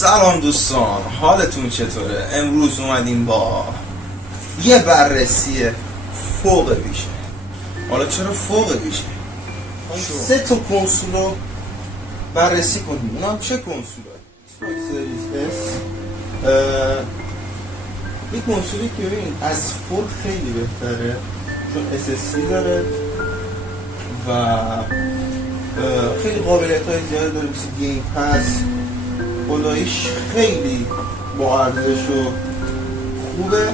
سلام دوستان، حالتون چطوره؟ امروز اومدیم با یه بررسی فوق ویژه. حالا چرا فوق ویژه؟ 3 تا کنسول رو بررسی کنیم. اونا چه کنسولایی؟ ایکس سریز اس این کنسولی که ببینید از فور خیلی بهتره چون SSD داره و خیلی قابلیت های زیاده داره مثل گیم پس. خداییش خیلی با ارزش و خوبه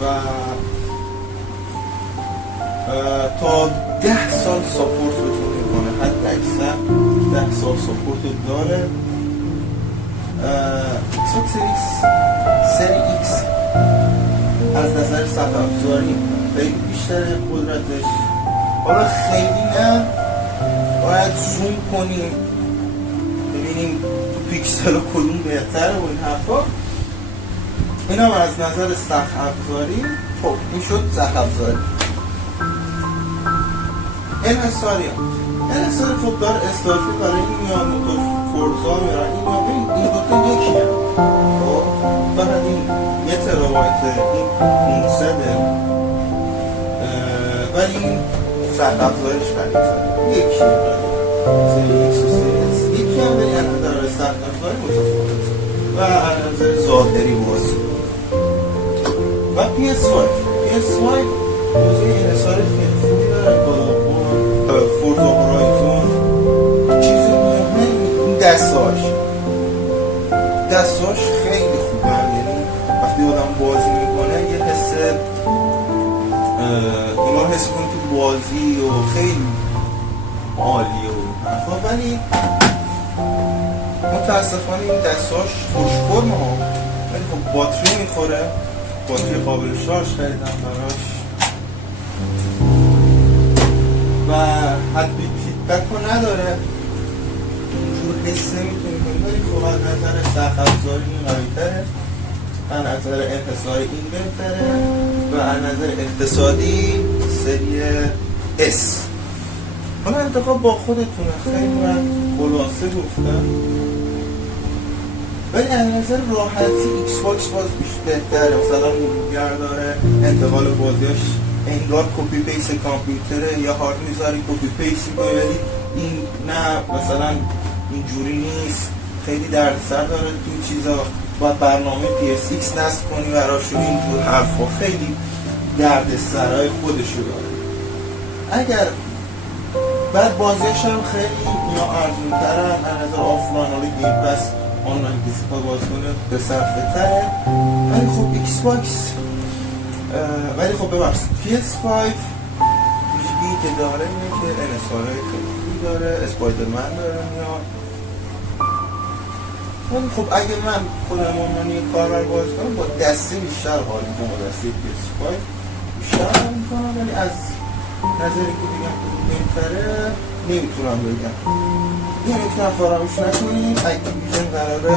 و تا 10 سال ساپورت بتون میکنه، حتی اکثر 10 سال ساپورت داره. ایکس سری ایکس از نظر صفحه افزاری خیلی بیشتره قدرتش. حالا خیلی نه، باید زوم کنیم ببینیم تو پیکسل کدوم بهتره و این حرفا. این هم از نظر صفحه افزاری. خب این شد صفحه افزاری. انحصاری خب داره استارفی برای این میان موتور فورزا میارن این دوتا یکی هم خب فقط این 1 ترابایت این 500 ولی این صفحه افزاریش خریده یکی سری ایکس و سری اس یکی هم ولی از نظر صفحه افزاری متفاوت و از نظر ظاهری بازی. و PS5 موضوع انحصاری خیلی خوبی داره بالا فورزا هورایزون. چیزی مهمه این دستاش خیلی خوبه، یعنی وقتی آدم بازی میکنه یه حس اینا حس کنه تو بازی و خیلی عالیه و حرفا. ولی متاسفانه این دستاش خوش فرمه ها، ولی خب باتری میخوره. باتری قابل شارژ خریدم براش و حد بیت فیدبک رو نداره، جور حس نمیتونی کنی. ولی خب از نظر صفحه افزاری این قوی‌تره، از نظر انحصاری این بهتره و از نظر اقتصادی سری اس. حالا انتخاب با خودتونه، خیلی من خلاصه گفتم. ولی از نظر راحتی ایکس باکس باز بهتره، مثلا مرورگر داره، انتقال بازیاش انگار کپی پیست کامپیوتره یا هارد میذاری کپی پیست میکنی، ولی این نه، مثلا اینجوری نیست، خیلی دردسر داره تو چیزا. باید برنامه PSX نصب کنی براش و اینجور حرفا، خیلی دردسرهای خودشو داره. اگر بعد بازیاش هم خیلی اینا ارزونترن از نظر آفلاین، حالا گیم پس آنلاین کسی پا باز کنه به صرفه تره. ولی خب ایکس باکس ولی خب ببخشید PS5 ویژگی که داره اینه که انحصاری خیلی خوبی داره، اسپایدرمن داره میاد. ولی خب اگه من خودم عنوانی کاربر باز کنم با دسته بیشتر حال میکنم، با دسته PS5 بیشتر حال میکنم. ولی از نظری که بگم بهتره نمیتونم بگم. یه نکته فراموش نکنید اکتیویژن قراره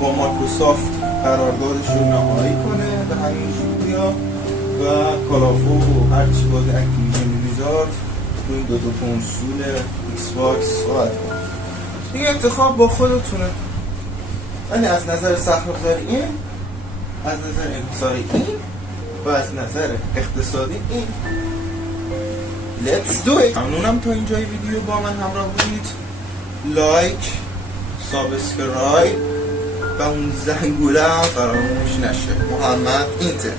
با مایکروسافت قراردادش رو نهایی کنه به همین جوریا و کالافو و هرچی باز اکتیویژن بیزارد تو این دوتا کنسول ایکس باکس خواهد کنه. دیگه انتخاب با خودتونه. ولی از نظر صفحه افزاری این، از نظر انحصاری این و از نظر اقتصادی این. Let's do it. ممنونم تا اینجای ویدیو با من همراه بودید. لایک، سابسکرایب و اون زنگوله هم فراموش نشه. محمد اینتر.